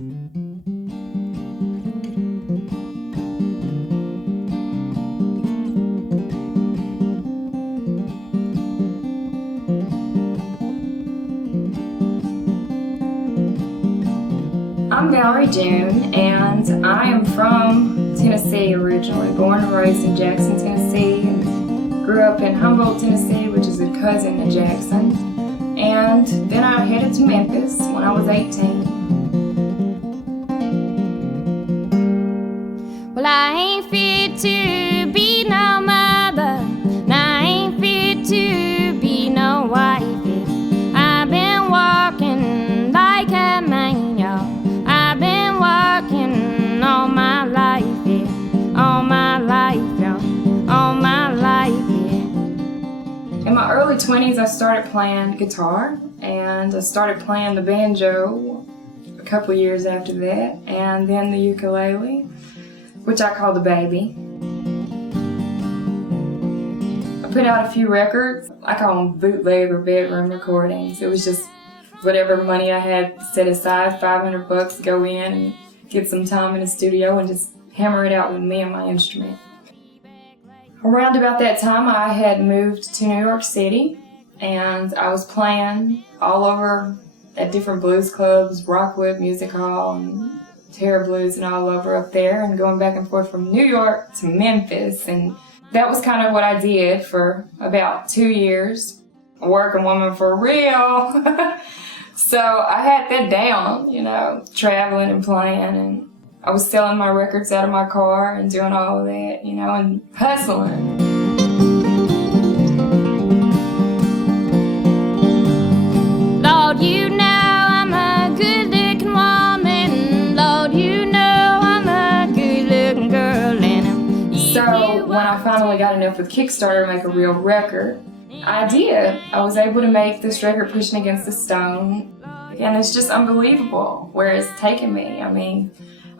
I'm Valerie June, and I am from Tennessee originally, born and raised in Jackson, Tennessee, and grew up in Humboldt, Tennessee, which is a cousin to Jackson. And then I headed to Memphis when I was 18. Well, I ain't fit to be no mother, and I ain't fit to be no wifey. I've been walking like a man, y'all. I've been walking all my life, yeah. All my life, y'all. All my life, yeah. In my early 20s, I started playing guitar, and I started playing the banjo a couple years after that, and then the ukulele, which I call the baby. I put out a few records. I call them bootleg or bedroom recordings. It was just whatever money I had set aside, $500 to go in and get some time in the studio and just hammer it out with me and my instrument. Around about that time, I had moved to New York City, and I was playing all over at different blues clubs, Rockwood Music Hall, and Terror Blues, and all over up there, and going back and forth from New York to Memphis. And that was kind of what I did for about 2 years. A working woman for real. So I had that down, you know, traveling and playing, and I was selling my records out of my car and doing all of that, you know, and hustling. Lord, you know I'm a good-looking woman. Lord, you know I'm a good-looking girl. And so when I finally got enough with Kickstarter to make a real record, I did. I was able to make this record, Pushing Against the Stone, and it's just unbelievable where it's taken me. I mean,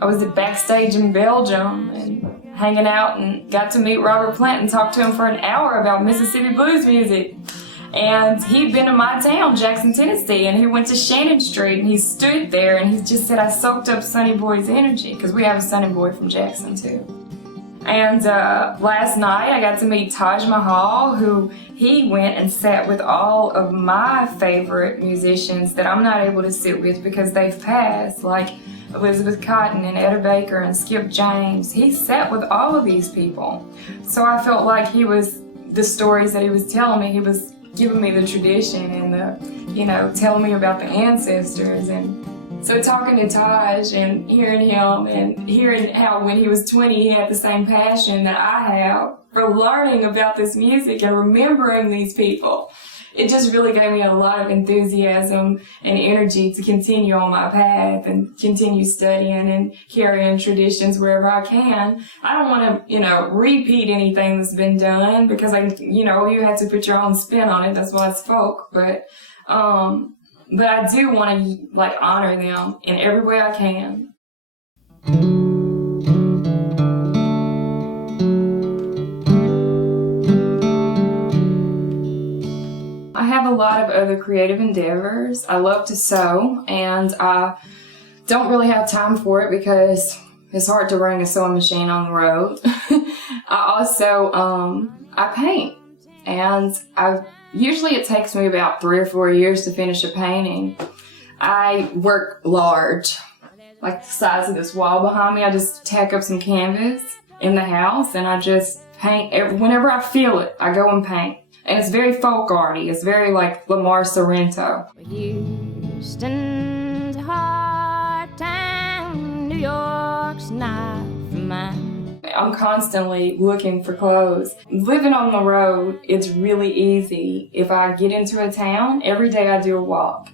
I was backstage in Belgium and hanging out and got to meet Robert Plant and talk to him for an hour about Mississippi blues music. And he'd been to my town, Jackson, Tennessee, and he went to Shannon Street and he stood there and he just said, I soaked up Sonny Boy's energy, because we have a Sonny Boy from Jackson too. And last night I got to meet Taj Mahal, who he went and sat with all of my favorite musicians that I'm not able to sit with because they've passed, like Elizabeth Cotton and Etta Baker and Skip James. He sat with all of these people. So I felt like he was, the stories that he was telling me, he was giving me the tradition and the, you know, telling me about the ancestors. And so talking to Taj and hearing him and hearing how when he was 20 he had the same passion that I have for learning about this music and remembering these people, it just really gave me a lot of enthusiasm and energy to continue on my path and continue studying and carrying traditions wherever I can. I don't want to, you know, repeat anything that's been done because you have to put your own spin on it. That's why it's folk. But I do want to honor them in every way I can. I have a lot of other creative endeavors. I love to sew, and I don't really have time for it because it's hard to bring a sewing machine on the road. I also, I paint, and usually it takes me about 3 or 4 years to finish a painting. I work large, like the size of this wall behind me. I just tack up some canvas in the house, and I just paint. Whenever I feel it, I go and paint. And it's very folk arty. It's very like Lamar Sorrento. Houston's a hard time, New York's not for mine. I'm constantly looking for clothes. Living on the road, it's really easy. If I get into a town, every day I do a walk.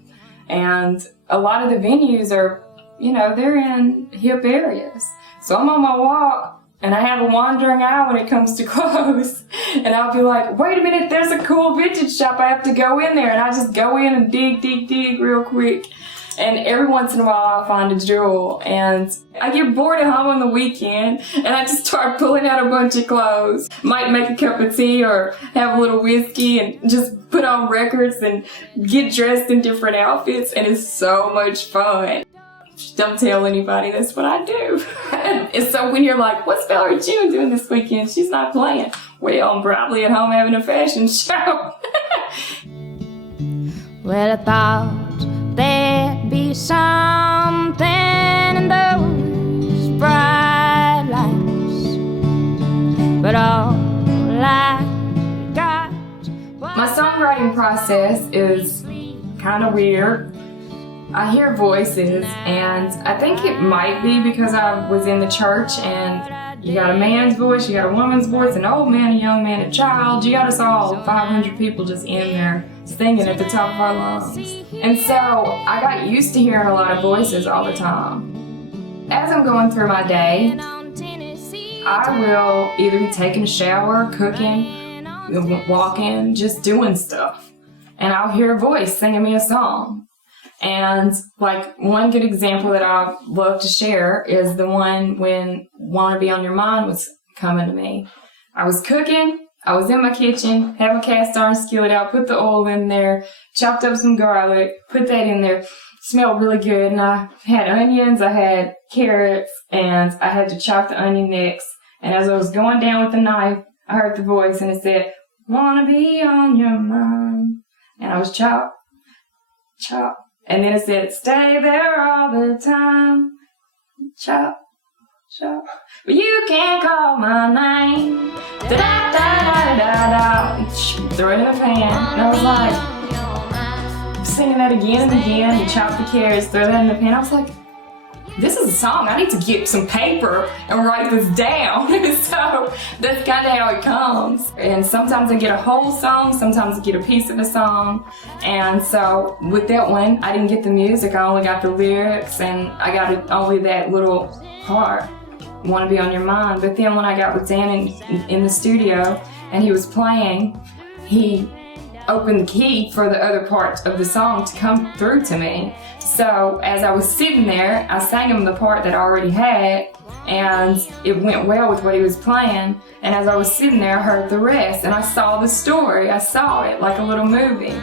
And a lot of the venues are, they're in hip areas. So I'm on my walk, and I have a wandering eye when it comes to clothes. And I'll be like, wait a minute, there's a cool vintage shop. I have to go in there. And I just go in and dig real quick. And every once in a while I'll find a jewel. And I get bored at home on the weekend and I just start pulling out a bunch of clothes. Might make a cup of tea or have a little whiskey and just put on records and get dressed in different outfits. And it's so much fun. don't tell anybody, that's what I do. And so when you're like, what's Valerie June doing this weekend? She's not playing. Well, I'm probably at home having a fashion show. Well, I thought there'd be something in those bright lights, but all I got was My songwriting process is kind of weird. I hear voices, and I think it might be because I was in the church, and you got a man's voice, you got a woman's voice, an old man, a young man, a child. You got us all, 500 people just in there singing at the top of our lungs. And so I got used to hearing a lot of voices all the time. As I'm going through my day, I will either be taking a shower, cooking, walking, just doing stuff. And I'll hear a voice singing me a song. And like one good example that I love to share is the one when "Wanna Be on Your Mind" was coming to me. I was cooking, I was in my kitchen, have a cast iron skillet out, put the oil in there, chopped up some garlic, put that in there, smelled really good, and I had onions, I had carrots, and I had to chop the onion necks. And as I was going down with the knife, I heard the voice and it said, "Wanna be on your mind." And I was chop, chop. And then it said, "Stay there all the time." Chop, chop. But you can't call my name. Da da da da da da. Throw it in the pan. And I was like, singing that again and again. You chop the carrots, throw that in the pan. I was like, this is a song. I need to get some paper and write this down. So that's kind of how it comes. And sometimes I get a whole song, sometimes I get a piece of a song. And so with that one, I didn't get the music, I only got the lyrics, and I got only that little part, "Wanna Be on Your Mind." But then when I got with Dan in the studio and he was playing, he opened the key for the other parts of the song to come through to me. So as I was sitting there, I sang him the part that I already had, and it went well with what he was playing. And as I was sitting there, I heard the rest, and I saw the story. I saw it like a little movie.